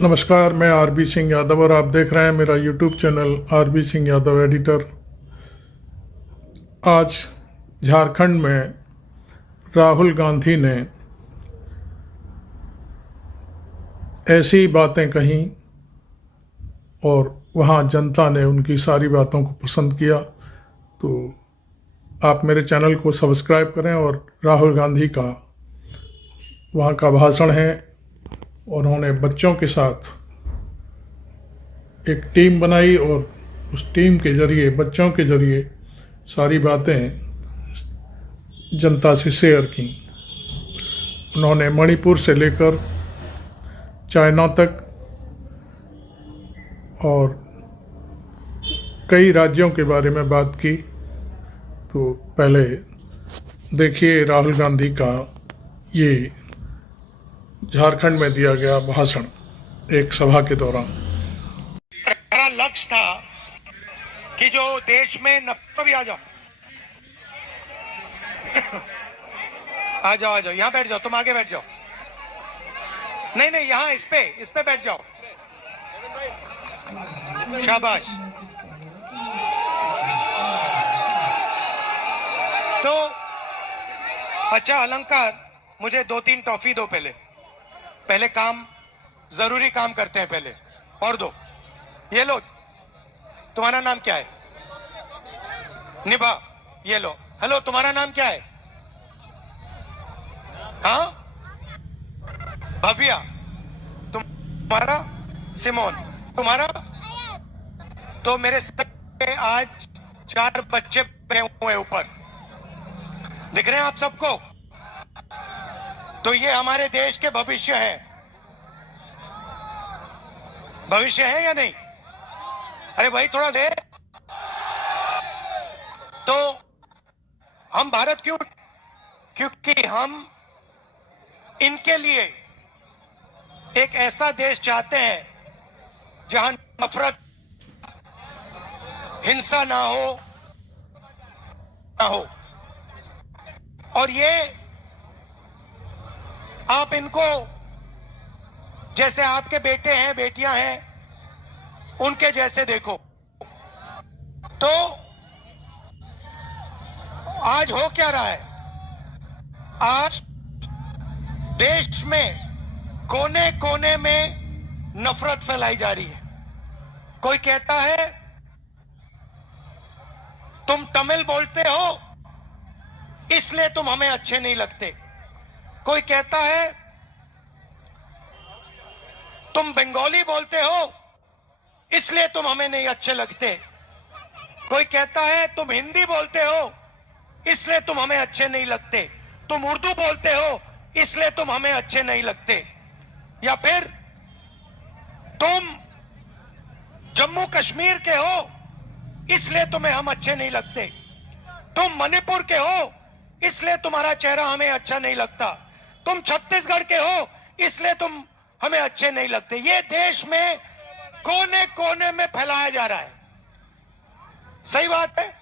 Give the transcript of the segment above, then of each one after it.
नमस्कार, मैं आरबी सिंह यादव और आप देख रहे हैं मेरा YouTube channel RB Singh Yadav editor. आज झारखंड में राहुल गांधी ने ऐसी बातें कहीं और वहाँ जनता ने उनकी सारी बातों को पसंद किया। तो आप मेरे चैनल को सब्सक्राइब करें और राहुल गांधी का वहाँ का भाषण है। उन्होंने बच्चों के साथ एक टीम बनाई और उस टीम के जरिए, बच्चों के जरिए सारी बातें जनता से शेयर की। उन्होंने मणिपुर से लेकर चाइना तक और कई राज्यों के बारे में बात की। तो पहले देखिए राहुल गांधी का ये झारखंड में दिया गया भाषण एक सभा के दौरान। मेरा लक्ष्य था कि जो देश में भी आ जाओ आ जाओ यहाँ बैठ जाओ, तुम आगे बैठ जाओ। नहीं यहाँ इस पे बैठ जाओ। शाबाश। तो अच्छा अलंकार, मुझे 2-3 टॉफी दो। पहले काम, जरूरी काम करते हैं पहले, और दो। ये लो। तुम्हारा नाम क्या है? निभा। ये लो। हेलो, तुम्हारा नाम क्या है? हाँ, भव्या। तुम्हारा? सिमोन। तुम्हारा? तो मेरे सर पे आज 4 बच्चे बने हुए ऊपर, दिख रहे हैं आप सबको? तो ये हमारे देश के भविष्य है। भविष्य है या नहीं? अरे भाई थोड़ा दे। तो हम भारत क्यों? क्योंकि हम इनके लिए एक ऐसा देश चाहते हैं जहां नफरत, हिंसा ना हो। और ये आप इनको, जैसे आपके बेटे हैं, बेटियां हैं, उनके जैसे देखो। तो आज हो क्या रहा है? आज देश में कोने कोने में नफरत फैलाई जा रही है। कोई कहता है तुम तमिल बोलते हो इसलिए तुम हमें अच्छे नहीं लगते। कोई कहता है तुम बंगाली बोलते हो इसलिए तुम हमें नहीं अच्छे लगते। कोई कहता है तुम हिंदी बोलते हो इसलिए तुम हमें अच्छे नहीं लगते। तुम उर्दू बोलते हो इसलिए तुम हमें अच्छे नहीं लगते। या फिर तुम जम्मू कश्मीर के हो इसलिए तुम्हें हम अच्छे नहीं लगते। तुम मणिपुर के हो इसलिए तुम्हारा चेहरा हमें अच्छा नहीं लगता। तुम छत्तीसगढ़ के हो इसलिए तुम हमें अच्छे नहीं लगते। ये देश में कोने कोने में फैलाया जा रहा है। सही बात है।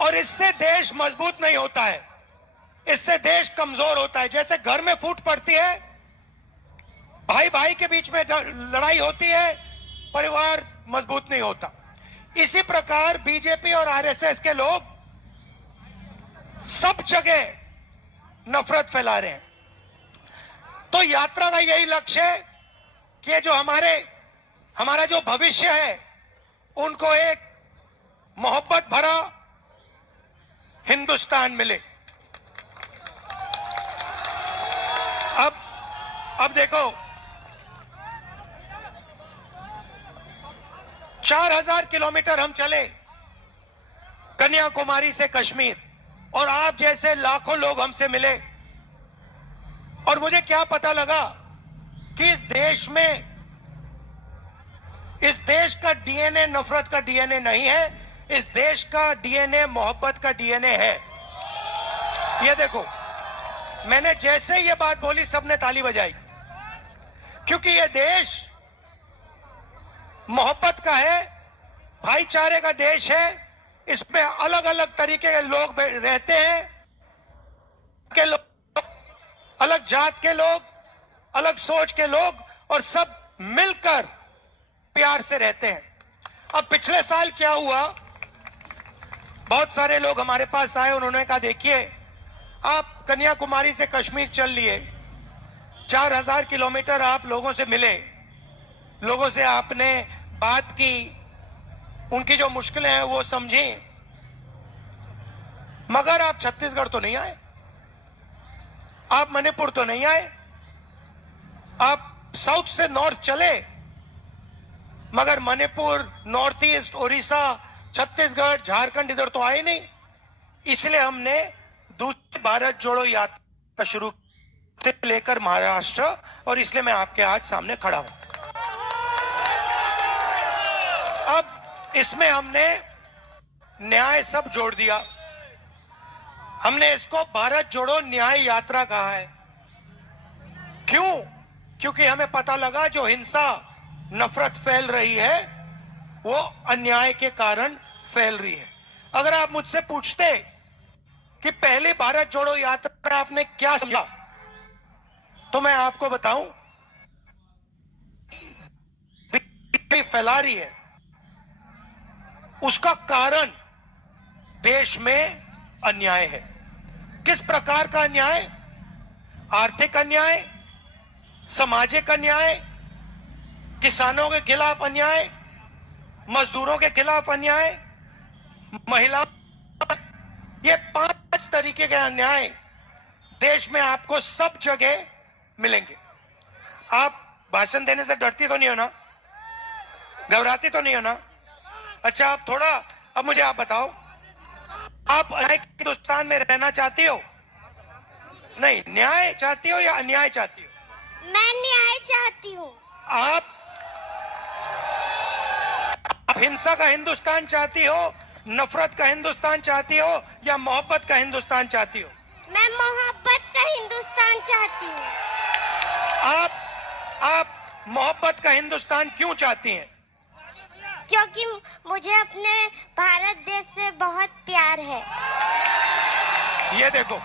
और इससे देश मजबूत नहीं होता है, इससे देश कमजोर होता है। जैसे घर में फूट पड़ती है, भाई भाई के बीच में लड़ाई होती है, परिवार मजबूत नहीं होता। इसी प्रकार बीजेपी और आरएसएस के लोग सब जगह नफरत फैला रहे हैं। तो यात्रा का यही लक्ष्य है कि जो हमारा जो भविष्य है, उनको एक मोहब्बत भरा हिंदुस्तान मिले। अब देखो, 4000 किलोमीटर हम चले कन्याकुमारी से कश्मीर, और आप जैसे लाखों लोग हमसे मिले। और मुझे क्या पता लगा कि इस देश का डीएनए नफरत का डीएनए नहीं है, इस देश का डीएनए मोहब्बत का डीएनए है। ये देखो, मैंने जैसे ये बात बोली सबने ताली बजाई, क्योंकि ये देश मोहब्बत का है, भाईचारे का देश है। इसमें अलग अलग तरीके के लोग रहते हैं, अलग जात के लोग, अलग सोच के लोग, और सब मिलकर प्यार से रहते हैं। अब पिछले साल क्या हुआ, बहुत सारे लोग हमारे पास आए, उन्होंने कहा देखिए आप कन्याकुमारी से कश्मीर चल लिए, 4000 किलोमीटर आप लोगों से मिले, लोगों से आपने बात की, उनकी जो मुश्किलें हैं वो समझी, मगर आप छत्तीसगढ़ तो नहीं आए, आप मणिपुर तो नहीं आए, आप साउथ से नॉर्थ चले, मगर मणिपुर, नॉर्थ ईस्ट, उड़ीसा, छत्तीसगढ़, झारखंड इधर तो आए नहीं। इसलिए हमने दूसरी भारत जोड़ो यात्रा शुरू से लेकर महाराष्ट्र, और इसलिए मैं आपके आज सामने खड़ा हूं। अब इसमें हमने न्याय सब जोड़ दिया, हमने इसको भारत जोड़ो न्याय यात्रा कहा है। क्यों? क्योंकि हमें पता लगा जो हिंसा, नफरत फैल रही है वो अन्याय के कारण फैल रही है। अगर आप मुझसे पूछते कि पहले भारत जोड़ो यात्रा आपने क्या समझा, तो मैं आपको बताऊं, फैला रही है, उसका कारण देश में अन्याय है। किस प्रकार का अन्याय? आर्थिक अन्याय, सामाजिक अन्याय, किसानों के खिलाफ अन्याय, मजदूरों के खिलाफ अन्याय, महिलाओं, ये 5 तरीके के अन्याय देश में आपको सब जगह मिलेंगे। आप भाषण देने से डरती तो नहीं हो ना, घबराती तो नहीं हो ना? अच्छा, आप थोड़ा, अब मुझे आप बताओ, आप हिंदुस्तान में रहना चाहती हो? नहीं, न्याय चाहती हो या अन्याय चाहती हो? मैं न्याय चाहती हूँ। आप हिंसा का हिंदुस्तान चाहती हो, नफरत का हिंदुस्तान चाहती हो, या मोहब्बत का हिंदुस्तान चाहती हो? मैं मोहब्बत का हिंदुस्तान चाहती हूँ। आप मोहब्बत का हिंदुस्तान क्यों चाहती हैं? क्योंकि मुझे अपने भारत देश से बहुत प्यार है। ये देखो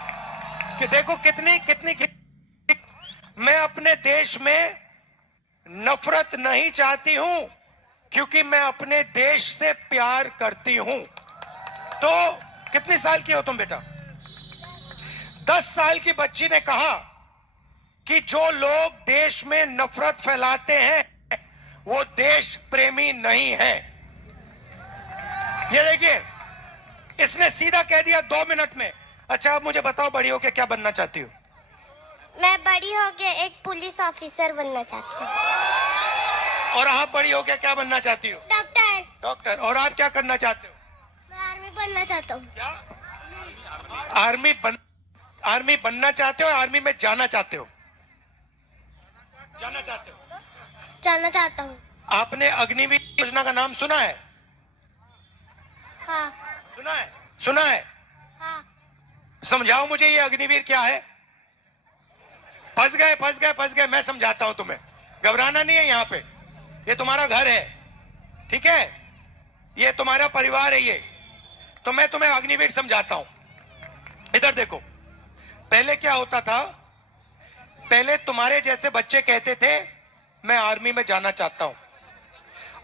कि देखो कितनी मैं अपने देश में नफरत नहीं चाहती हूं, क्योंकि मैं अपने देश से प्यार करती हूं। तो कितने साल की हो तुम बेटा? 10 साल की बच्ची ने कहा कि जो लोग देश में नफरत फैलाते हैं वो देश प्रेमी नहीं है। ये देखिए, इसने सीधा कह दिया 2 मिनट में। अच्छा, अब मुझे बताओ, बड़ी होके क्या बनना चाहती हो? मैं बड़ी होके एक पुलिस ऑफिसर बनना चाहती हूँ। और आप बड़ी होके क्या बनना चाहती हो? डॉक्टर। डॉक्टर। और आप क्या करना चाहते हो? मैं आर्मी बनना चाहता हूँ। क्या? आर्मी बनना चाहते हो, आर्मी में जाना चाहते हो? जाना चाहते हो? जाना चाहता हूँ। आपने अग्निवीर योजना का नाम सुना है? हाँ। सुना है? सुना है? हाँ। समझाओ मुझे, ये अग्निवीर क्या है? फंस गए, मैं समझाता हूं तुम्हें, घबराना नहीं है। यहाँ पे ये तुम्हारा घर है, ठीक है? ये तुम्हारा परिवार है ये, तो मैं तुम्हें अग्निवीर समझाता हूं। इधर देखो, पहले क्या होता था? पहले तुम्हारे जैसे बच्चे कहते थे मैं आर्मी में जाना चाहता हूं,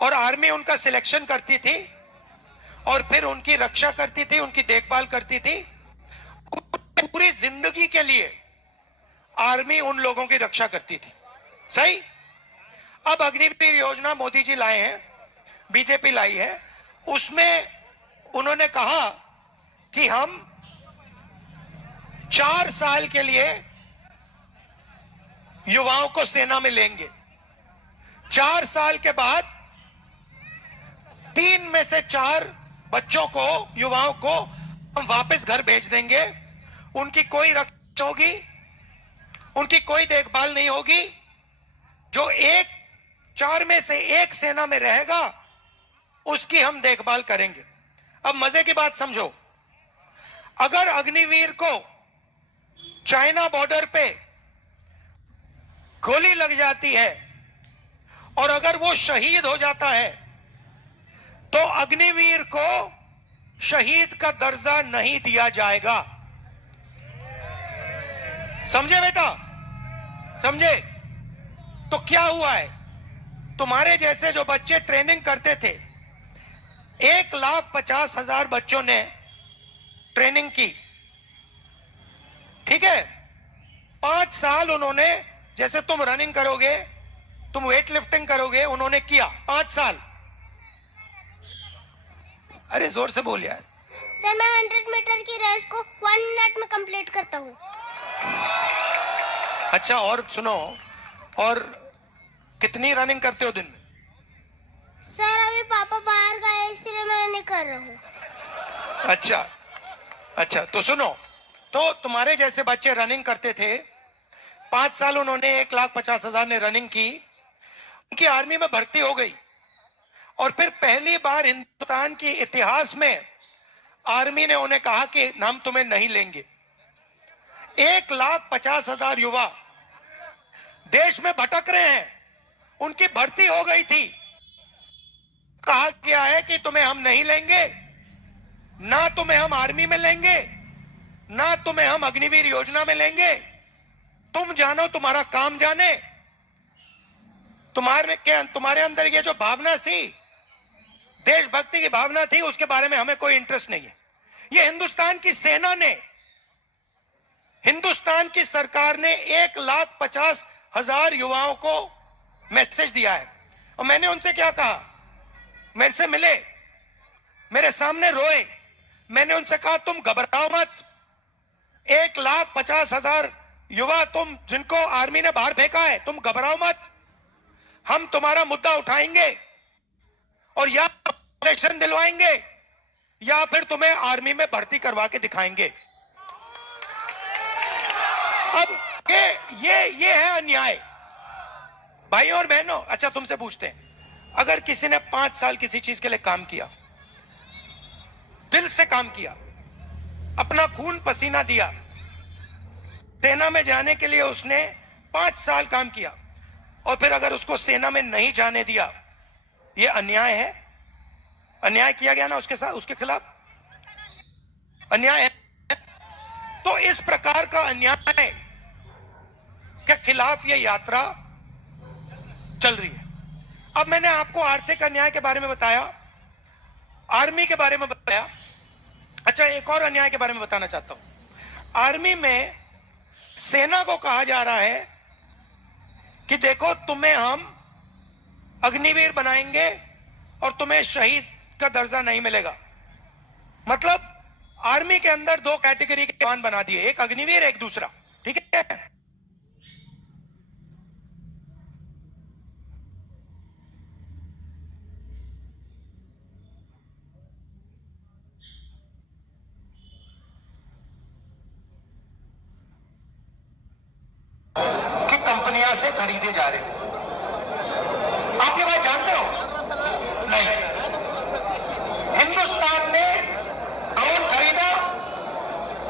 और आर्मी उनका सिलेक्शन करती थी और फिर उनकी रक्षा करती थी, उनकी देखभाल करती थी। पूरी जिंदगी के लिए आर्मी उन लोगों की रक्षा करती थी। सही? अब अग्निवीर योजना मोदी जी लाए हैं, बीजेपी लाई है, उसमें उन्होंने कहा कि हम 4 साल के लिए युवाओं को सेना में लेंगे। 4 साल के बाद 3 में से 4 बच्चों को, युवाओं को हम वापस घर भेज देंगे। उनकी कोई रक्षा होगी, उनकी कोई देखभाल नहीं होगी। जो 4 में से 1 सेना में रहेगा उसकी हम देखभाल करेंगे। अब मजे की बात समझो, अगर अग्निवीर को चाइना बॉर्डर पे गोली लग जाती है और अगर वो शहीद हो जाता है तो अग्निवीर को शहीद का दर्जा नहीं दिया जाएगा। समझे बेटा? समझे? तो क्या हुआ है? तुम्हारे जैसे जो बच्चे ट्रेनिंग करते थे, 1,50,000 बच्चों ने ट्रेनिंग की, ठीक है। 5 साल उन्होंने, जैसे तुम रनिंग करोगे, तुम वेट लिफ्टिंग करोगे, उन्होंने किया 5 साल। अरे जोर से बोल यार। सर मैं 100 मीटर की रेस को 1 मिनट में कंप्लीट करता हूँ। अच्छा, और सुनो, और कितनी रनिंग करते हो दिन में? सर अभी पापा बाहर गए इसलिए मैं नहीं कर रहा हूँ। अच्छा, तो सुनो, तो तुम्हारे जैसे बच्चे रनिंग करते थे, 5 साल उन्होंने, 1,50,000 ने रनिंग की, उनकी आर्मी में भर्ती हो गई, और फिर पहली बार हिंदुस्तान की इतिहास में आर्मी ने उन्हें कहा कि हम तुम्हें नहीं लेंगे। 1,50,000 युवा देश में भटक रहे हैं, उनकी भर्ती हो गई थी। कहा गया है कि तुम्हें हम नहीं लेंगे, ना तुम्हें हम आर्मी में लेंगे, ना तुम्हें हम अग्निवीर योजना में लेंगे। तुम जानो, तुम्हारा काम जाने। तुम्हारे अंदर ये जो भावना थी, देशभक्ति की भावना थी, उसके बारे में हमें कोई इंटरेस्ट नहीं है। ये हिंदुस्तान की सेना ने, हिंदुस्तान की सरकार ने 1,50,000 युवाओं को मैसेज दिया है। और मैंने उनसे क्या कहा, मेरे से मिले, मेरे सामने रोए, मैंने उनसे कहा तुम घबराओ मत। 1,50,000 युवा तुम, जिनको आर्मी ने बाहर फेंका है, तुम घबराओ मत। हम तुम्हारा मुद्दा उठाएंगे और या ऑपरेशन दिलवाएंगे या फिर तुम्हें आर्मी में भर्ती करवा के दिखाएंगे। अब ये है अन्याय। भाइयों और बहनों, अच्छा तुमसे पूछते हैं, अगर किसी ने 5 साल किसी चीज के लिए काम किया, दिल से काम किया, अपना खून पसीना दिया, सेना में जाने के लिए उसने 5 साल काम किया, और फिर अगर उसको सेना में नहीं जाने दिया, यह अन्याय है। अन्याय किया गया ना उसके साथ, उसके खिलाफ अन्याय है। तो इस प्रकार का अन्याय के खिलाफ यह यात्रा चल रही है। अब मैंने आपको आर्थिक अन्याय के बारे में बताया, आर्मी के बारे में बताया। अच्छा, एक और अन्याय के बारे में बताना चाहता हूं। आर्मी में सेना को कहा जा रहा है कि देखो, तुम्हें हम अग्निवीर बनाएंगे और तुम्हें शहीद का दर्जा नहीं मिलेगा। मतलब आर्मी के अंदर 2 कैटेगरी के जवान बना दिए, एक अग्निवीर, एक दूसरा, ठीक है। कि कंपनियां से खरीदे जा रहे हैं। आप ये बात जानते हो? नहीं। हिंदुस्तान ने ड्रोन खरीदा,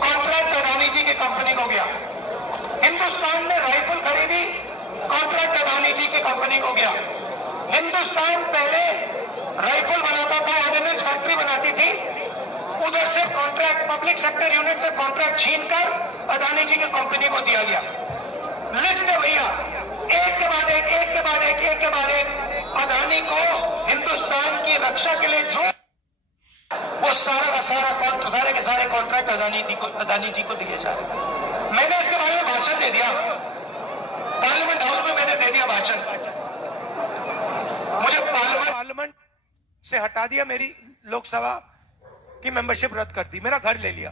कॉन्ट्रैक्ट अडानी जी की कंपनी को गया। हिंदुस्तान ने राइफल खरीदी, कॉन्ट्रैक्ट अडानी जी की कंपनी को गया। हिंदुस्तान पहले राइफल बनाता था, ऑर्डिनेंस फैक्ट्री बनाती थी, उधर से कॉन्ट्रैक्ट, पब्लिक सेक्टर यूनिट से कॉन्ट्रैक्ट छीनकर अडानी जी की कंपनी को दिया गया। लिस्ट है भैया, एक के बाद एक, एक के बाद एक, एक के बाद एक। अडानी को हिंदुस्तान की रक्षा के लिए जो वो सारा का सारा सारे के सारे कॉन्ट्रैक्ट अडानी जी को दिए जा रहे। मैंने इसके बारे में भाषण दे दिया, पार्लियामेंट हाउस में मैंने दे दिया भाषण। मुझे पार्लियामेंट से हटा दिया, मेरी लोकसभा की मेंबरशिप रद्द कर दी, मेरा घर ले लिया।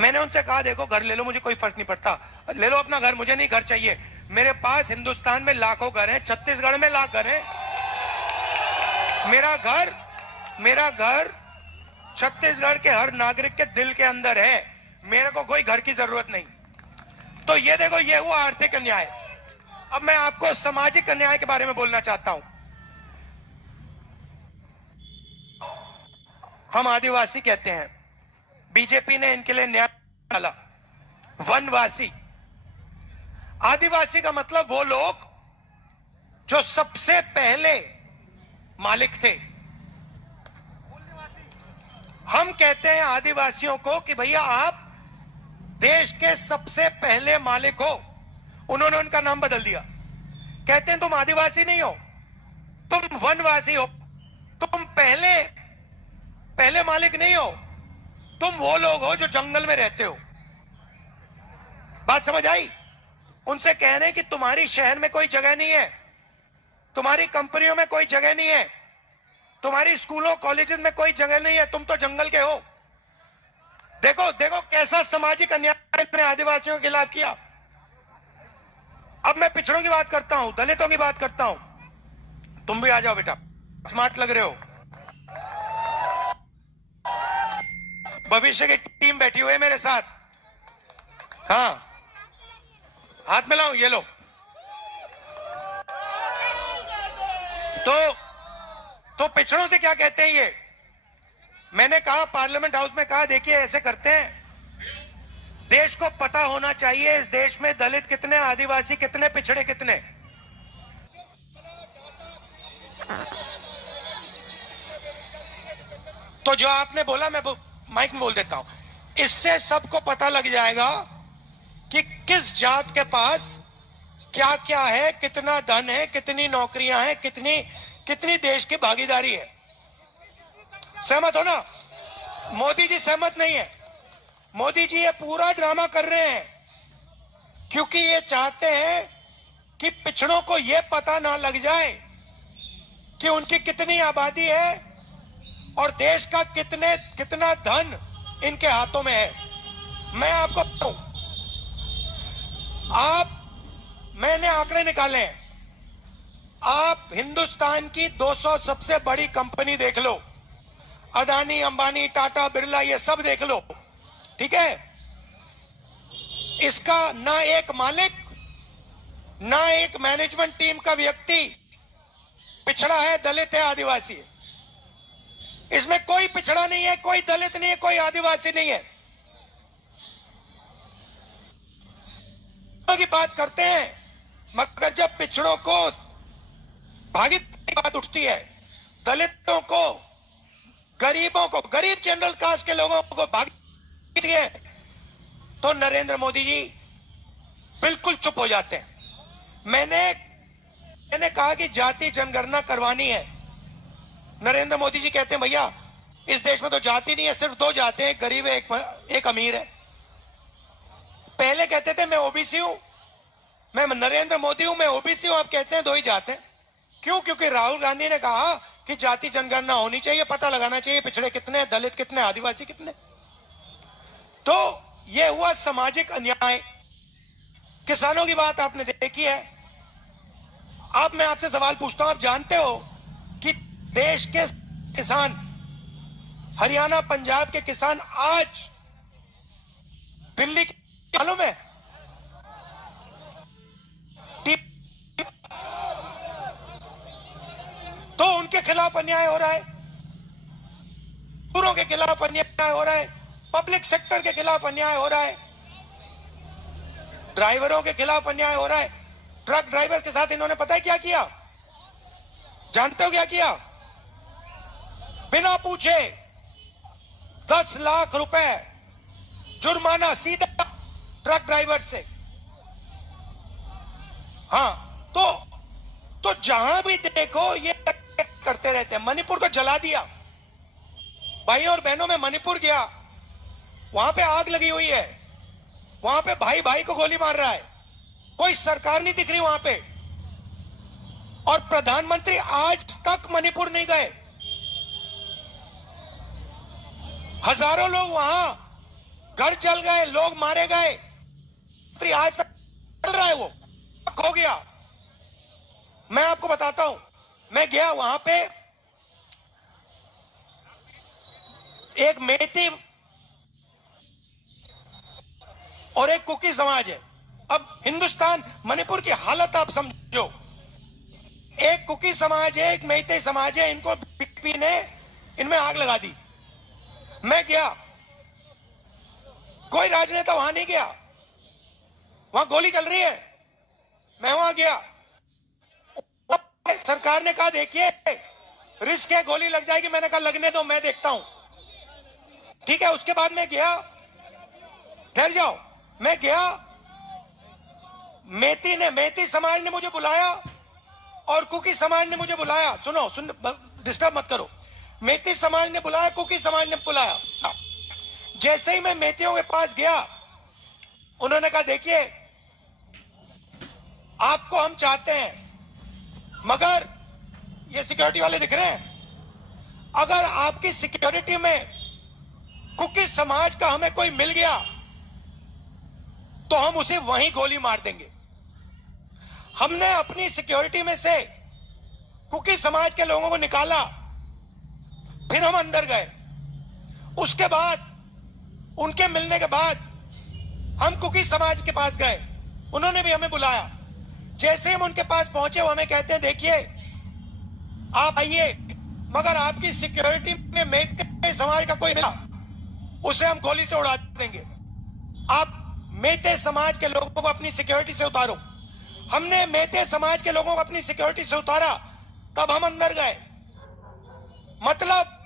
मैंने उनसे कहा देखो, घर ले लो, मुझे कोई फर्क नहीं पड़ता, ले लो अपना घर, मुझे नहीं घर चाहिए। मेरे पास हिंदुस्तान में लाखों घर हैं, छत्तीसगढ़ में लाख घर हैं। मेरा घर छत्तीसगढ़ के हर नागरिक के दिल के अंदर है। मेरे को कोई घर की जरूरत नहीं। तो ये देखो, ये हुआ आर्थिक अन्याय। अब मैं आपको सामाजिक अन्याय के बारे में बोलना चाहता हूं। हम आदिवासी कहते हैं, बीजेपी ने इनके लिए न्याय डाला। वनवासी, आदिवासी का मतलब वो लोग जो सबसे पहले मालिक थे। हम कहते हैं आदिवासियों को कि भैया आप देश के सबसे पहले मालिक हो। उन्होंने उनका नाम बदल दिया, कहते हैं तुम आदिवासी नहीं हो, तुम वनवासी हो, तुम पहले मालिक नहीं हो, तुम वो लोग हो जो जंगल में रहते हो। बात समझ आई? उनसे कह रहे हैं कि तुम्हारी शहर में कोई जगह नहीं है, तुम्हारी कंपनियों में कोई जगह नहीं है, तुम्हारी स्कूलों कॉलेजेस में कोई जगह नहीं है, तुम तो जंगल के हो। देखो देखो कैसा सामाजिक अन्याय ने आदिवासियों के खिलाफ किया। अब मैं पिछड़ों की बात करता हूं, दलितों की बात करता हूं। तुम भी आ जाओ बेटा, स्मार्ट लग रहे हो। भविष्य की टीम बैठी हुई है मेरे साथ। हाँ, हाथ मिलाओ, ये लो। तो पिछड़ों से क्या कहते हैं ये? मैंने कहा, पार्लियामेंट हाउस में कहा, देखिए ऐसे करते हैं, देश को पता होना चाहिए इस देश में दलित कितने, आदिवासी कितने, पिछड़े कितने। तो जो आपने बोला मैं माइक में बोल देता हूं, इससे सबको पता लग जाएगा कि किस जात के पास क्या क्या है, कितना धन है, कितनी नौकरियां हैं, कितनी देश की भागीदारी है। सहमत हो ना? मोदी जी सहमत नहीं है। मोदी जी ये पूरा ड्रामा कर रहे हैं क्योंकि ये चाहते हैं कि पिछड़ों को ये पता ना लग जाए कि उनकी कितनी आबादी है और देश का कितना धन इनके हाथों में है। मैं आपको बताऊं, मैंने आंकड़े निकाले हैं, आप हिंदुस्तान की 200 सबसे बड़ी कंपनी देख लो, अदानी, अंबानी, टाटा, बिरला, ये सब देख लो, ठीक है? इसका ना एक मालिक, ना एक मैनेजमेंट टीम का व्यक्ति पिछड़ा है, दलित है, आदिवासी है। इसमें कोई पिछड़ा नहीं है, कोई दलित नहीं है, कोई आदिवासी नहीं है। की बात करते हैं, मगर जब पिछड़ों को भागीदारी की बात उठती है, दलितों को, गरीबों को, गरीब जनरल कास्ट के लोगों को भागीदारी है, तो नरेंद्र मोदी जी बिल्कुल चुप हो जाते हैं। मैंने कहा कि जाति जनगणना करवानी है। नरेंद्र मोदी जी कहते हैं, भैया इस देश में तो जाति नहीं है, सिर्फ 2 जाते हैं, एक गरीब है, एक अमीर है। पहले कहते थे मैं ओबीसी हूं, मैं नरेंद्र मोदी हूं, मैं ओबीसी हूं, आप कहते हैं 2 ही जाते हैं। क्यों? क्योंकि राहुल गांधी ने कहा कि जाति जनगणना होनी चाहिए, पता लगाना चाहिए पिछड़े कितने, दलित कितने, आदिवासी कितने। तो यह हुआ सामाजिक अन्याय। किसानों की बात आपने देखी है। अब मैं आपसे सवाल पूछता हूं, आप जानते हो कि देश के किसान, हरियाणा, पंजाब के किसान आज दिल्ली के, मालूम है, तो उनके खिलाफ अन्याय हो रहा है, मजदूरों के खिलाफ अन्याय हो रहा है, पब्लिक सेक्टर के खिलाफ अन्याय हो रहा है, ड्राइवरों के खिलाफ अन्याय हो रहा है। ट्रक ड्राइवर्स के साथ इन्होंने पता है क्या किया? जानते हो क्या किया? बिना पूछे 10 लाख रुपए जुर्माना सीधा ट्रक ड्राइवर से। हाँ, तो जहां भी देखो ये करते रहते हैं। मणिपुर को जला दिया, भाई और बहनों, में मणिपुर गया, वहां पे आग लगी हुई है, वहां पे भाई भाई को गोली मार रहा है, कोई सरकार नहीं दिख रही वहां पे, और प्रधानमंत्री आज तक मणिपुर नहीं गए। हजारों लोग वहां, घर जल गए, लोग मारे गए, आज तक चल रहा है, वो हो गया। मैं आपको बताता हूं, मैं गया वहां पे, एक मेती और एक कुकी समाज है। अब हिंदुस्तान, मणिपुर की हालत आप समझो, एक कुकी समाज है, एक मेती समाज है, इनको बीजेपी ने इनमें आग लगा दी। मैं गया, कोई राजनेता वहां नहीं गया, वहां गोली चल रही है, मैं वहां गया, सरकार ने कहा देखिए रिस्क है, गोली लग जाएगी। मैंने कहा लगने दो, मैं देखता हूं, ठीक है। उसके बाद मैं गया, ठहर जाओ, मैं गया, मेती समाज ने मुझे बुलाया, और कुकी समाज ने मुझे बुलाया, सुनो, डिस्टर्ब मत करो। मेती समाज ने बुलाया, कुकी समाज ने बुलाया। जैसे ही मैं मेतियों के पास गया, उन्होंने कहा देखिए आपको हम चाहते हैं, मगर ये सिक्योरिटी वाले दिख रहे हैं, अगर आपकी सिक्योरिटी में कुकी समाज का हमें कोई मिल गया तो हम उसे वहीं गोली मार देंगे। हमने अपनी सिक्योरिटी में से कुकी समाज के लोगों को निकाला, फिर हम अंदर गए। उसके बाद उनके मिलने के बाद हम कुकी समाज के पास गए, उन्होंने भी हमें बुलाया। जैसे हम उनके पास पहुंचे, वो हमें कहते हैं देखिए आप आइए, मगर आपकी सिक्योरिटी में मेते समाज का कोई मिला उसे हम गोली से उड़ा देंगे। आप मेते समाज के लोगों को अपनी सिक्योरिटी से उतारो। हमने मेते समाज के लोगों को अपनी सिक्योरिटी से उतारा, तब हम अंदर गए। मतलब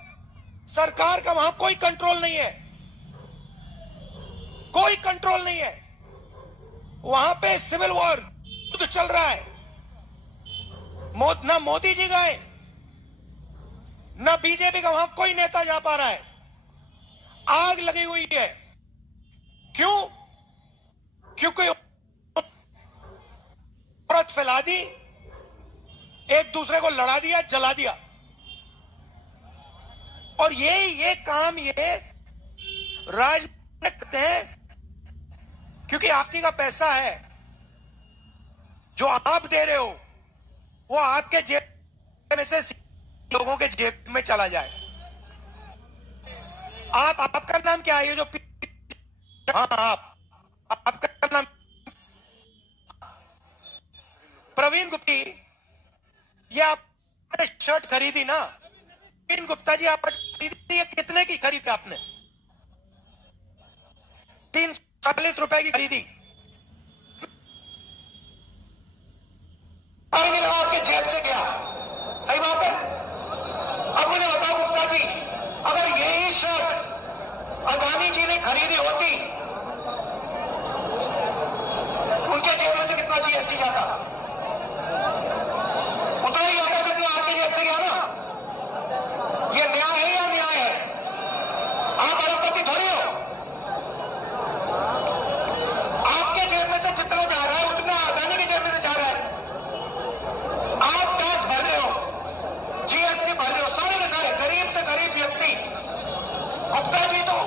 सरकार का वहां कोई कंट्रोल नहीं है, कोई कंट्रोल नहीं है। वहां पे सिविल वॉर युद्ध चल रहा है। ना मोदी जी गए, ना बीजेपी का वहां कोई नेता जा पा रहा है। आग लगी हुई है। क्यों? क्योंकि औरत फैला दी, एक दूसरे को लड़ा दिया, जला दिया। और ये काम ये राज करते हैं क्योंकि आपकी का पैसा है जो आप दे रहे हो, वो आपके जेब में से लोगों के जेब में चला जाए। आपका नाम क्या है? ये जो हाँ, आपका नाम प्रवीण गुप्ती। ये आपने शर्ट खरीदी ना, प्रवीण गुप्ता जी, आप खरीदी, कितने की खरीदी आपने? 340 रुपए की खरीदी। आपके जेब से गया, सही बात है। अब मुझे बताओ गुप्ता जी, अगर यही शर्ट अदानी जी ने खरीदी होती, उनके जेब में से कितना जीएसटी जाता? उतना ही होता जितना आपके जेब से गया ना। ये न्याय है या अन्याय है? आप अरबपति थोड़ी हो। आपके जेब में से जितना जा रहा है उतना अदानी की जेब में से जा रहा है। आप टैक्स भर रहे हो, जीएसटी भर रहे हो, सारे के सारे गरीब से गरीब व्यक्ति। गुप्ता जी तो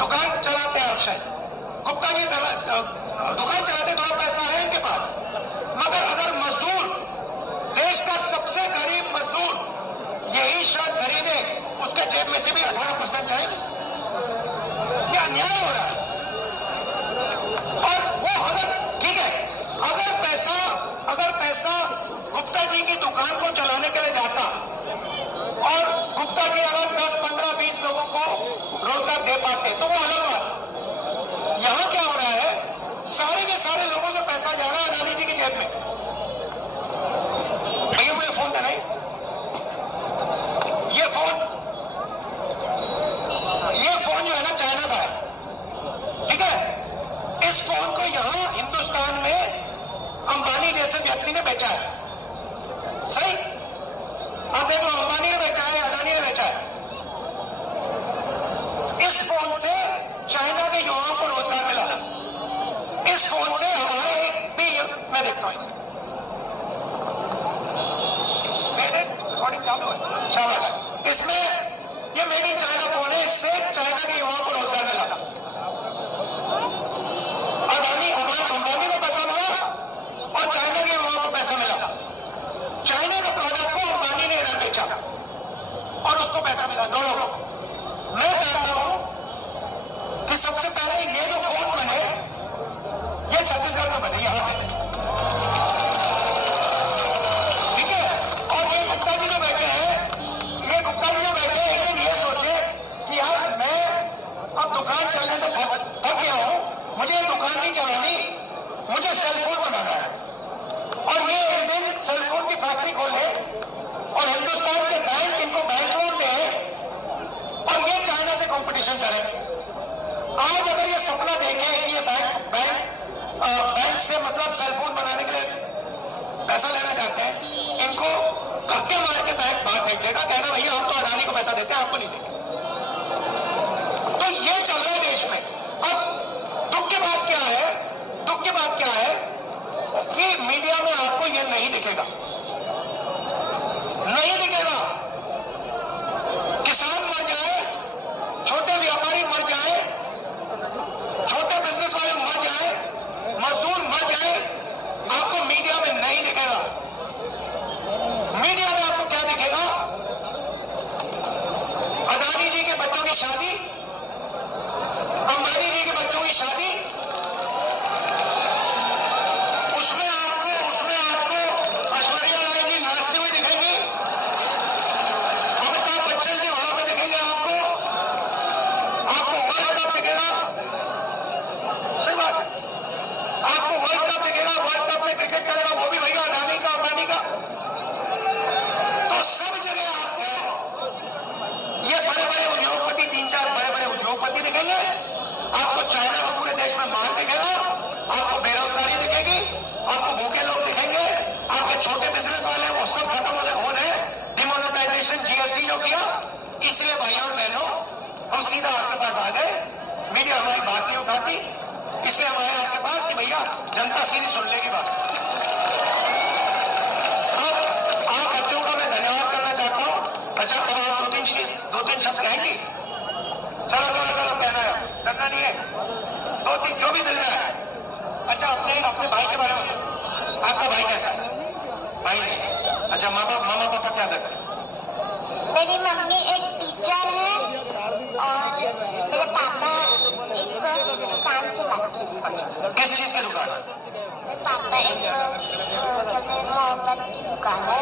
दुकान चलाते हैं, अक्षय गुप्ता जी दुकान चलाते, तो पैसा है इनके पास। मगर अगर मजदूर, देश का सबसे गरीब मजदूर यही शर्ट खरीदे, उसके जेब में से भी 18% जाएगी। यह अन्याय हो रहा है। और वो अगर ठीक है, अगर पैसा गुप्ता जी की दुकान को चलाने के लिए जाता और गुप्ता जी अगर 10, 15, 20 लोगों को रोजगार दे पाते तो वो अलग बात। यहां क्या हो रहा है, सारे के सारे लोगों से पैसा जा रहा है अदानी जी की जेब में। भैया मुझे फोन देना, ये फोन जो है ना चाइना का है, ठीक है। इस फोन को यहां हिंदुस्तान में अंबानी जैसे व्यक्ति ने बेचा है, सही? आप देखो, अंबानी ने बेचा है, अदानी ने बेचा है। इस फोन से चाइना के युवाओं को रोजगार मिला। इस फोन से हमारे एक भी, मैं देखता हूं मेरे रिकॉर्डिंग चालू है, शाबाश। इसमें ये मेड इन चाइना फोन है, इससे चाइना के युवाओं को रोजगार मिला। अंबानी को पैसा मिला और चाइना के युवाओं को पैसा मिला। चाइना के प्रोडक्ट को अंबानी ने इधर बेचा और उसको पैसा मिला, दोनों को। मैं चाहता हूं कि सबसे पहले ये जो फोन बने, ये छत्तीसगढ़ में बने, यहां पे, ठीक है। और ये गुप्ता जी जो बैठे हैं, एक दिन ये सोचे कि यार मैं अब दुकान चलने से थक गया हूं, मुझे दुकान नहीं चलानी, मुझे सेलफोन बनाना है। और ये एक दिन सेलफोन की फैक्ट्री खोले और हिंदुस्तान के बैंक इनको बैंक लोन दे और ये चाइना से कंपटीशन करें। आज अगर ये सपना देखें कि ये बैंक से मतलब सेलफोन बनाने के लिए पैसा लेना चाहते हैं, इनको धक्के मार के बैंक बाहर फेंक देगा, कहना भैया हम तो अडानी को पैसा देते हैं, आपको नहीं देंगे। तो ये चल रहा है देश में। अब दुख की बात क्या है, दुख की बात क्या है कि मीडिया में आपको ये नहीं दिखेगा, नहीं दिखेगा। किसान मर जाए, छोटे व्यापारी मर जाए, छोटे बिजनेस वाले मर जाए, मजदूर मर जाए, आपको मीडिया में नहीं दिखेगा। मीडिया में आपको क्या दिखेगा? अदानी जी के बच्चों की शादी, अंबानी जी के बच्चों की शादी, उसमें आपको ऐश्वर्या राय जी नाचते हुए दिखेंगे, अमिताभ बच्चन जी वहां पे दिखेंगे, आपको वर्ल्ड कप दिखेगा। सही बात है, आपको वर्ल्ड कप दिखेगा, वर्ल्ड कप में क्रिकेट चलेगा, वो भी भैया अडानी का, अंबानी का। तो सब जगह आपको ये बड़े बड़े उद्योगपति, 3-4 बड़े बड़े उद्योगपति दिखेंगे, आपको चाइना को पूरे देश में माल दिखेगा, आपको बेरोजगारी दिखेगी, आपको भूखे लोग दिखेंगे, आपके छोटे बिजनेस वाले वो सब खत्म होने, डिमोनेटाइजेशन, जीएसटी जो किया। इसलिए भाइयों और बहनों, हम सीधा आपके पास आ गए, मीडिया हमारी बात नहीं उठाती, इसलिए हम आए आपके पास कि भैया जनता सीधी सुन लेगी बात। अब आप बच्चों का मैं धन्यवाद करना चाहता हूं। अच्छा, अब आप दो तीन शब्द कहेंगी? चलो कहना है, करना नहीं है, 2-3 जो भी दिल में है। अच्छा, अपने भाई के बारे में, आपका भाई कैसा है? भाई नहीं। अच्छा, मामा पापा क्या करते हैं? मेरी मम्मी एक टीचर है और मेरे पापा एक दुकान चलाते हैं। किस चीज की दुकान है? मेरे पापा एक मोहब्बत की दुकान है।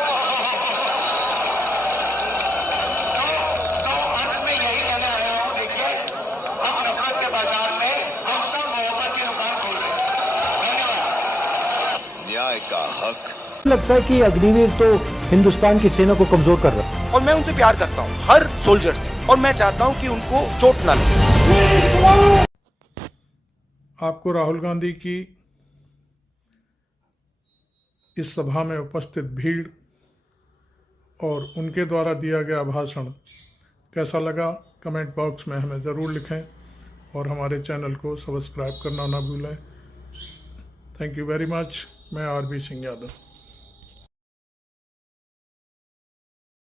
तो अंत में यही कहने आया हूं, देखिए हम नफरत के बाजार में हम सब मोहब्बत की दुकान खोल रहे हैं। धन्यवाद। न्याय का हक। लगता है कि अग्निवीर तो हिंदुस्तान की सेना को कमजोर कर रहा है और मैं उनसे प्यार करता हूँ, हर सोल्जर से, और मैं चाहता हूँ कि उनको चोट ना लगे। आपको राहुल गांधी की इस सभा में उपस्थित भीड़ और उनके द्वारा दिया गया भाषण कैसा लगा, कमेंट बॉक्स में हमें ज़रूर लिखें और हमारे चैनल को सब्सक्राइब करना ना भूलें। Thank you very much. मैं आरबी सिंह यादव।